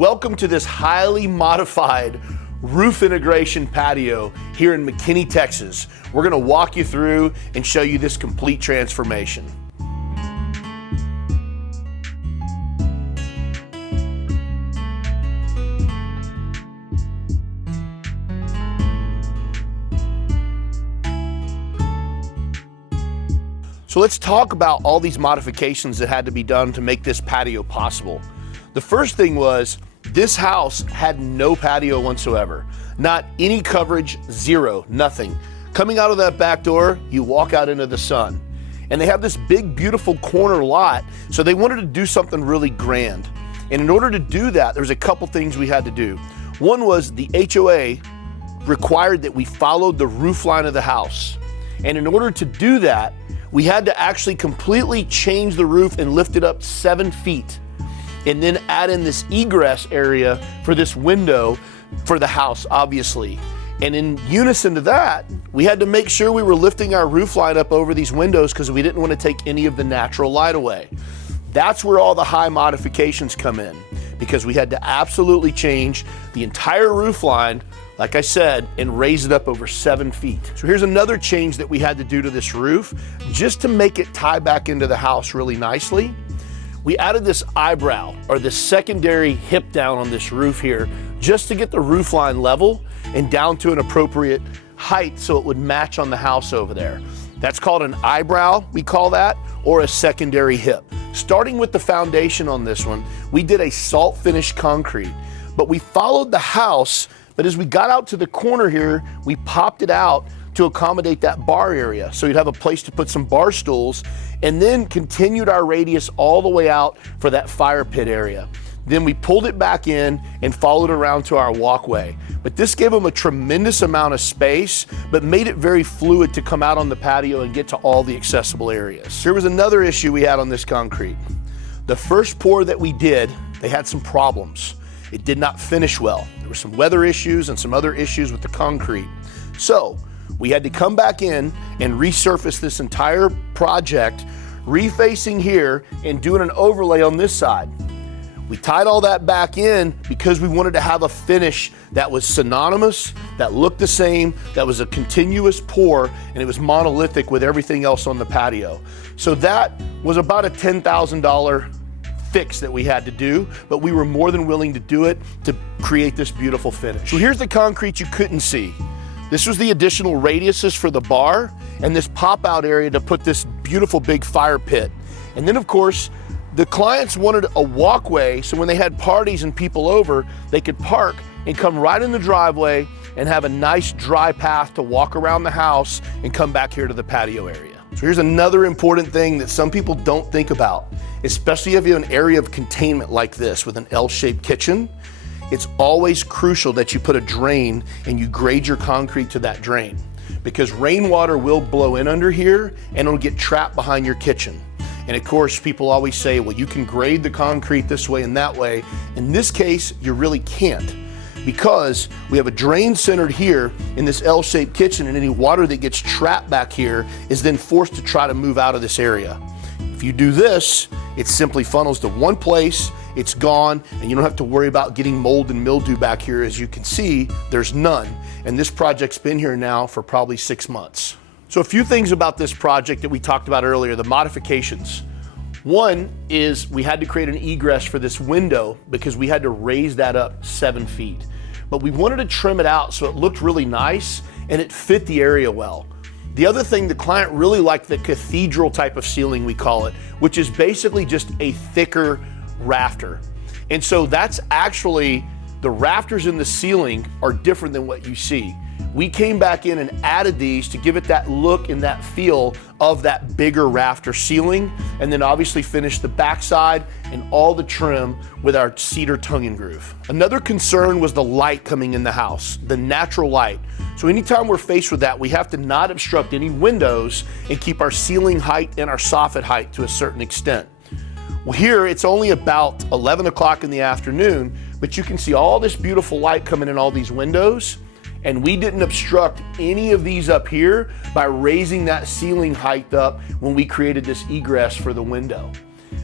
Welcome to this highly modified roof integration patio here in McKinney, Texas. We're going to walk you through and show you this complete transformation. So let's talk about all these modifications that had to be done to make this patio possible. The first thing was this house had no patio whatsoever. Not any coverage, zero, nothing. Coming out of that back door, you walk out into the sun. And they have this big, beautiful corner lot, so they wanted to do something really grand. And in order to do that, there's a couple things we had to do. One was the HOA required that we followed the roof line of the house. And in order to do that, we had to actually completely change the roof and lift it up 7 feet. And then add in this egress area for this window for the house, obviously. And in unison to that, we had to make sure we were lifting our roof line up over these windows because we didn't want to take any of the natural light away. That's where all the high modifications come in, because we had to absolutely change the entire roof line, like I said, and raise it up over 7 feet. So here's another change that we had to do to this roof, just to make it tie back into the house really nicely. We added this eyebrow, or this secondary hip down on this roof here, just to get the roof line level and down to an appropriate height so it would match on the house over there. That's called an eyebrow, we call that, or a secondary hip. Starting with the foundation on this one, we did a salt finish concrete, but we followed the house, but as we got out to the corner here, we popped it out to accommodate that bar area. So you'd have a place to put some bar stools, and then continued our radius all the way out for that fire pit area. Then we pulled it back in and followed around to our walkway. But this gave them a tremendous amount of space, but made it very fluid to come out on the patio and get to all the accessible areas. There was another issue we had on this concrete. The first pour that we did, they had some problems. It did not finish well. There were some weather issues and some other issues with the concrete. So we had to come back in and resurface this entire project, refacing here and doing an overlay on this side. We tied all that back in because we wanted to have a finish that was synonymous, that looked the same, that was a continuous pour, and it was monolithic with everything else on the patio. So that was about a $10,000 fix that we had to do, but we were more than willing to do it to create this beautiful finish. So here's the concrete you couldn't see. This was the additional radiuses for the bar and this pop-out area to put this beautiful big fire pit. And then of course, the clients wanted a walkway, so when they had parties and people over, they could park and come right in the driveway and have a nice dry path to walk around the house and come back here to the patio area. So here's another important thing that some people don't think about, especially if you have an area of containment like this with an L-shaped kitchen. It's always crucial that you put a drain and you grade your concrete to that drain, because rainwater will blow in under here and it'll get trapped behind your kitchen. And of course, people always say, well, you can grade the concrete this way and that way. In this case, you really can't, because we have a drain centered here in this L-shaped kitchen, and any water that gets trapped back here is then forced to try to move out of this area. If you do this, it simply funnels to one place, it's gone, and you don't have to worry about getting mold and mildew back here. As you can see, there's none. And this project's been here now for probably 6 months. So a few things about this project that we talked about earlier, the modifications. One is we had to create an egress for this window because we had to raise that up 7 feet. But we wanted to trim it out so it looked really nice and it fit the area well. The other thing, the client really liked the cathedral type of ceiling, we call it, which is basically just a thicker rafter. And so that's actually, the rafters in the ceiling are different than what you see. We came back in and added these to give it that look and that feel of that bigger rafter ceiling, and then obviously finished the backside and all the trim with our cedar tongue and groove. Another concern was the light coming in the house, the natural light. So anytime we're faced with that, we have to not obstruct any windows and keep our ceiling height and our soffit height to a certain extent. Well, here it's only about 11 o'clock in the afternoon, but you can see all this beautiful light coming in all these windows. And we didn't obstruct any of these up here by raising that ceiling height up when we created this egress for the window.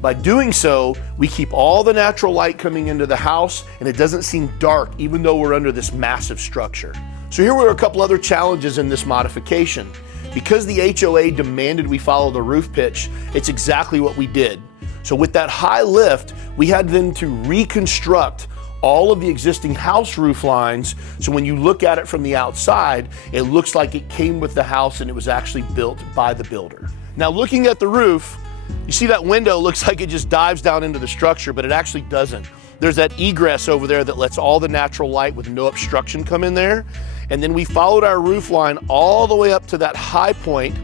By doing so, we keep all the natural light coming into the house and it doesn't seem dark even though we're under this massive structure. So here were a couple other challenges in this modification. Because the HOA demanded we follow the roof pitch, it's exactly what we did. So with that high lift, we had then to reconstruct all of the existing house roof lines. So when you look at it from the outside, it looks like it came with the house and it was actually built by the builder. Now looking at the roof, you see that window looks like it just dives down into the structure, but it actually doesn't. There's that egress over there that lets all the natural light with no obstruction come in there. And then we followed our roof line all the way up to that high point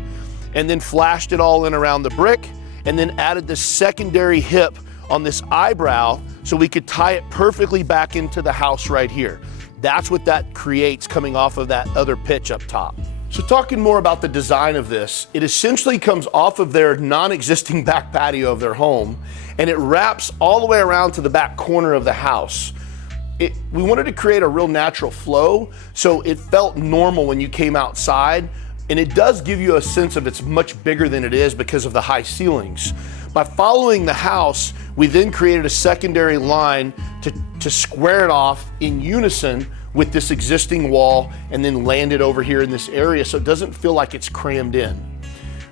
and then flashed it all in around the brick and then added this secondary hip on this eyebrow so we could tie it perfectly back into the house right here. That's what that creates coming off of that other pitch up top. So talking more about the design of this, it essentially comes off of their non-existing back patio of their home and it wraps all the way around to the back corner of the house. We wanted to create a real natural flow so it felt normal when you came outside, and it does give you a sense of it's much bigger than it is because of the high ceilings. By following the house, we then created a secondary line to square it off in unison with this existing wall and then land it over here in this area so it doesn't feel like it's crammed in.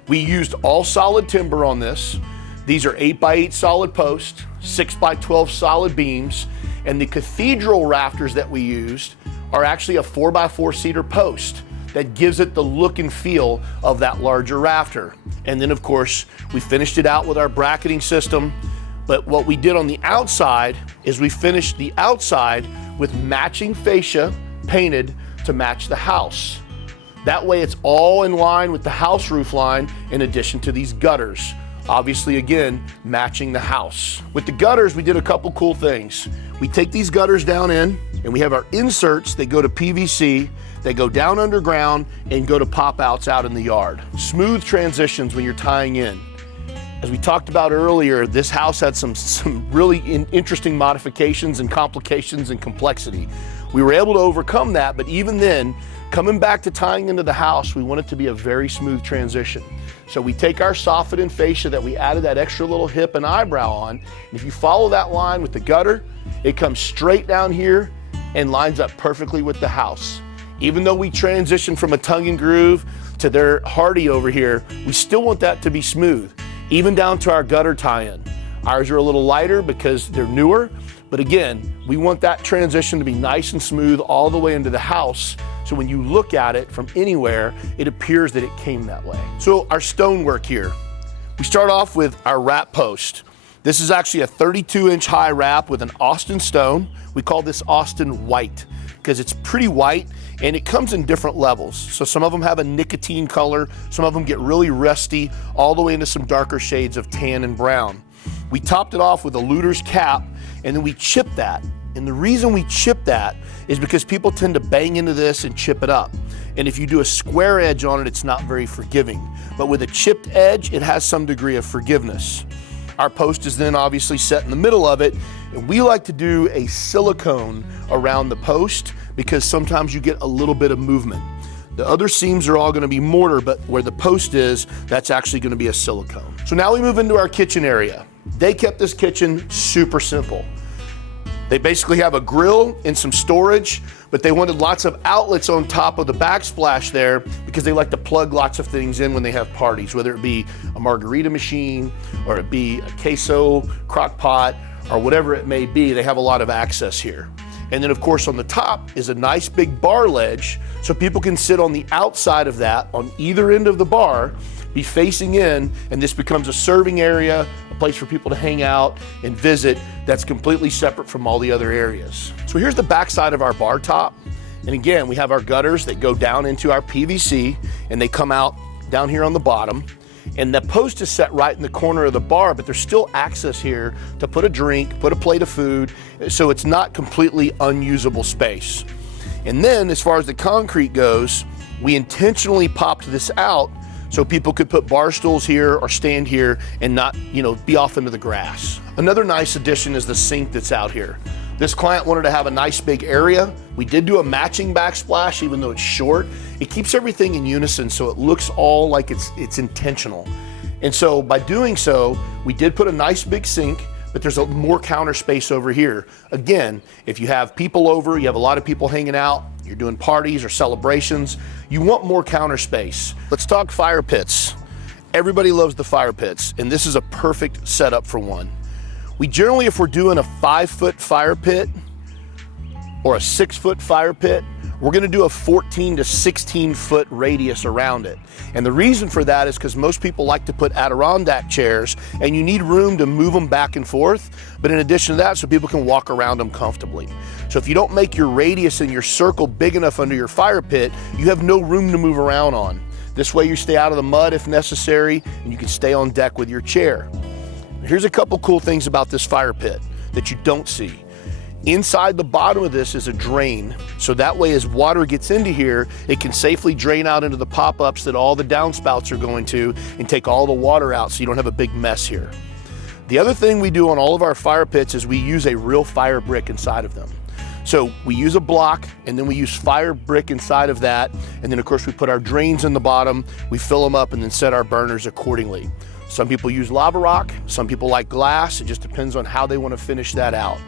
We used all solid timber on this. These are 8x8 solid posts, 6x12 solid beams, and the cathedral rafters that we used are actually a 4x4 cedar post that gives it the look and feel of that larger rafter. And then of course, we finished it out with our bracketing system. But what we did on the outside is we finished the outside with matching fascia painted to match the house. That way it's all in line with the house roof line in addition to these gutters. Obviously, again, matching the house. With the gutters, we did a couple cool things. We take these gutters down in and we have our inserts. They go to PVC, they go down underground and go to pop outs out in the yard. Smooth transitions when you're tying in. As we talked about earlier, this house had some really interesting modifications and complications and complexity. We were able to overcome that, but even then, coming back to tying into the house, we want it to be a very smooth transition. So we take our soffit and fascia that we added that extra little hip and eyebrow on, and if you follow that line with the gutter, it comes straight down here and lines up perfectly with the house. Even though we transition from a tongue and groove to their hardy over here, we still want that to be smooth, even down to our gutter tie-in. Ours are a little lighter because they're newer, but again, we want that transition to be nice and smooth all the way into the house. So when you look at it from anywhere, it appears that it came that way. So our stonework here, we start off with our wrap post. This is actually a 32-inch high wrap with an Austin stone. We call this Austin white because it's pretty white and it comes in different levels. So some of them have a nicotine color, some of them get really rusty, all the way into some darker shades of tan and brown. We topped it off with a luter's cap and then we chipped that. And the reason we chip that is because people tend to bang into this and chip it up. And if you do a square edge on it, it's not very forgiving. But with a chipped edge, it has some degree of forgiveness. Our post is then obviously set in the middle of it. And we like to do a silicone around the post because sometimes you get a little bit of movement. The other seams are all gonna be mortar, but where the post is, that's actually gonna be a silicone. So now we move into our kitchen area. They kept this kitchen super simple. They basically have a grill and some storage, but they wanted lots of outlets on top of the backsplash there because they like to plug lots of things in when they have parties, whether it be a margarita machine or it be a queso crock pot or whatever it may be. They have a lot of access here. And then of course on the top is a nice big bar ledge so people can sit on the outside of that on either end of the bar, be facing in, and this becomes a serving area, a place for people to hang out and visit that's completely separate from all the other areas. So here's the backside of our bar top. And again, we have our gutters that go down into our PVC and they come out down here on the bottom. And the post is set right in the corner of the bar, but there's still access here to put a drink, put a plate of food, so it's not completely unusable space. And then as far as the concrete goes, we intentionally popped this out so people could put bar stools here or stand here and not, be off into the grass. Another nice addition is the sink that's out here. This client wanted to have a nice big area. We did do a matching backsplash, even though it's short. It keeps everything in unison so it looks all like it's intentional. And so by doing so, we did put a nice big sink, but there's a more counter space over here. Again, if you have people over, you have a lot of people hanging out, you're doing parties or celebrations, you want more counter space. Let's talk fire pits. Everybody loves the fire pits, and this is a perfect setup for one. We generally, if we're doing a 5-foot fire pit or a 6-foot fire pit, we're gonna do a 14 to 16 foot radius around it. And the reason for that is because most people like to put Adirondack chairs, and you need room to move them back and forth, but in addition to that, so people can walk around them comfortably. So if you don't make your radius and your circle big enough under your fire pit, you have no room to move around on. This way you stay out of the mud if necessary, and you can stay on deck with your chair. Here's a couple cool things about this fire pit that you don't see. Inside the bottom of this is a drain, so that way as water gets into here, it can safely drain out into the pop-ups that all the downspouts are going to and take all the water out so you don't have a big mess here. The other thing we do on all of our fire pits is we use a real fire brick inside of them. So we use a block, and then we use fire brick inside of that, and then of course we put our drains in the bottom, we fill them up, and then set our burners accordingly. Some people use lava rock, some people like glass. It just depends on how they want to finish that out.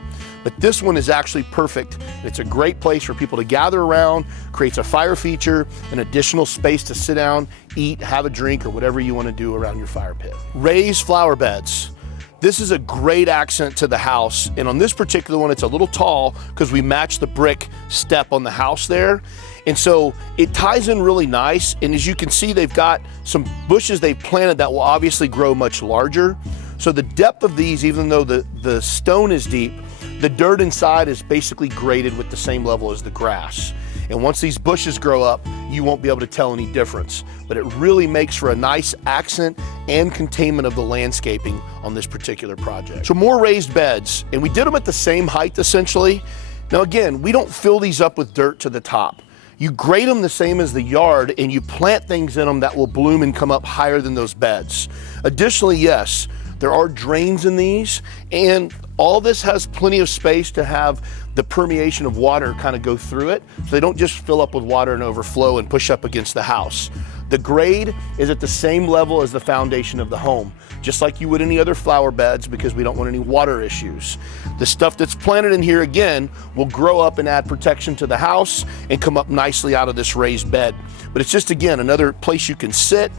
But this one is actually perfect. It's a great place for people to gather around, creates a fire feature, an additional space to sit down, eat, have a drink, or whatever you want to do around your fire pit. Raised flower beds. This is a great accent to the house, and on this particular one, it's a little tall because we match the brick step on the house there. And so it ties in really nice, and as you can see, they've got some bushes they've planted that will obviously grow much larger. So the depth of these, even though the stone is deep, the dirt inside is basically graded with the same level as the grass. And once these bushes grow up, you won't be able to tell any difference. But it really makes for a nice accent and containment of the landscaping on this particular project. So more raised beds, and we did them at the same height essentially. Now again, we don't fill these up with dirt to the top. You grade them the same as the yard, and you plant things in them that will bloom and come up higher than those beds. Additionally, yes, there are drains in these, and all this has plenty of space to have the permeation of water kind of go through it, so they don't just fill up with water and overflow and push up against the house. The grade is at the same level as the foundation of the home, just like you would any other flower beds, because we don't want any water issues. The stuff that's planted in here, again, will grow up and add protection to the house and come up nicely out of this raised bed. But it's just, again, another place you can sit,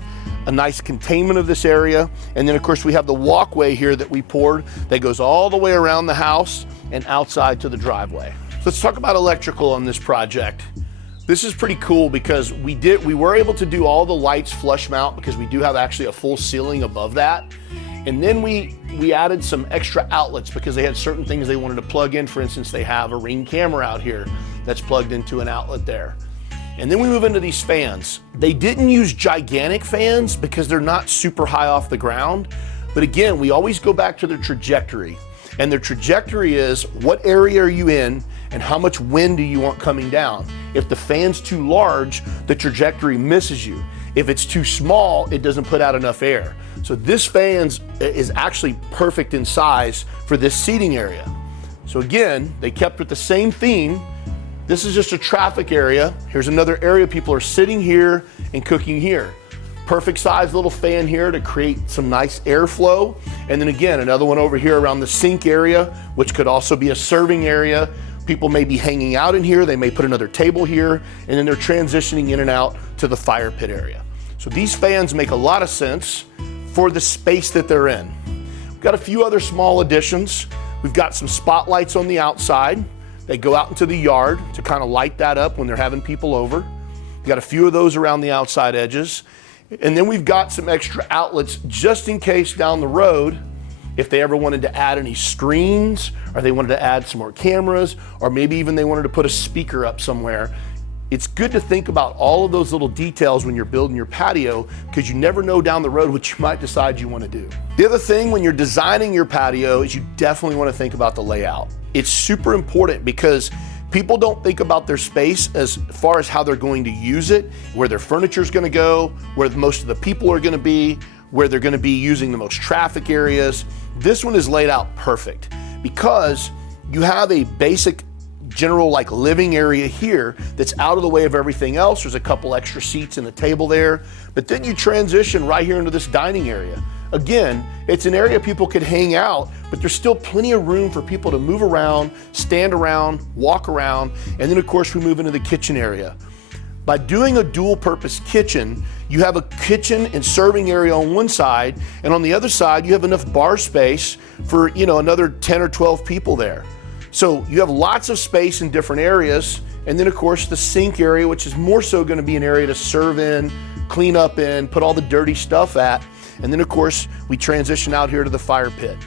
a nice containment of this area. And then of course we have the walkway here that we poured that goes all the way around the house and outside to the driveway. So let's talk about electrical on this project. This is pretty cool because we were able to do all the lights flush mount because we do have actually a full ceiling above that. And then we added some extra outlets because they had certain things they wanted to plug in. For instance, they have a Ring camera out here that's plugged into an outlet there. And then we move into these fans. They didn't use gigantic fans because they're not super high off the ground. But again, we always go back to their trajectory. And their trajectory is what area are you in and how much wind do you want coming down. If the fan's too large, the trajectory misses you. If it's too small, it doesn't put out enough air. So this fan is actually perfect in size for this seating area. So again, they kept with the same theme. This is just a traffic area. Here's another area people are sitting here and cooking here. Perfect size little fan here to create some nice airflow. And then again, another one over here around the sink area, which could also be a serving area. People may be hanging out in here. They may put another table here, and then they're transitioning in and out to the fire pit area. So these fans make a lot of sense for the space that they're in. We've got a few other small additions. We've got some spotlights on the outside. They go out into the yard to kind of light that up when they're having people over. We've got a few of those around the outside edges. And then we've got some extra outlets just in case down the road, if they ever wanted to add any screens, or they wanted to add some more cameras, or maybe even they wanted to put a speaker up somewhere. It's good to think about all of those little details when you're building your patio, because you never know down the road what you might decide you want to do. The other thing when you're designing your patio is you definitely want to think about the layout. It's super important because people don't think about their space as far as how they're going to use it, where their furniture is going to go, where most of the people are going to be, where they're going to be using the most traffic areas. This one is laid out perfect because you have a basic general like living area here that's out of the way of everything else. There's a couple extra seats and a table there, but then you transition right here into this dining area. Again, it's an area people could hang out, but there's still plenty of room for people to move around, stand around, walk around, and then of course we move into the kitchen area. By doing a dual purpose kitchen, you have a kitchen and serving area on one side, and on the other side you have enough bar space for, you know, another 10 or 12 people there. So you have lots of space in different areas, and then of course the sink area, which is more so going to be an area to serve in, clean up in, put all the dirty stuff at. And then of course, we transition out here to the fire pit.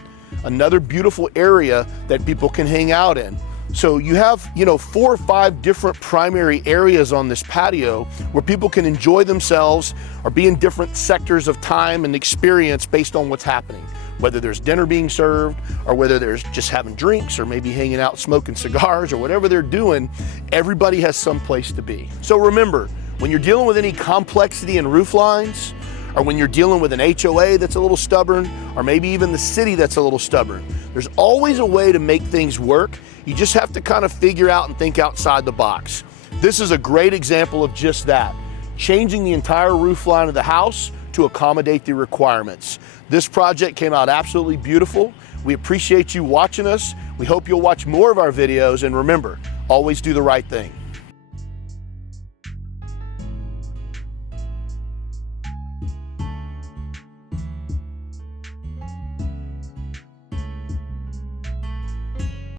Another beautiful area that people can hang out in. So you have, you know, 4 or 5 different primary areas on this patio where people can enjoy themselves or be in different sectors of time and experience based on what's happening. Whether there's dinner being served or whether there's just having drinks or maybe hanging out smoking cigars or whatever they're doing, everybody has some place to be. So remember, when you're dealing with any complexity in roof lines, or when you're dealing with an HOA that's a little stubborn, or maybe even the city that's a little stubborn, there's always a way to make things work. You just have to kind of figure out and think outside the box. This is a great example of just that, changing the entire roof line of the house to accommodate the requirements. This project came out absolutely beautiful. We appreciate you watching us. We hope you'll watch more of our videos, and remember, always do the right thing.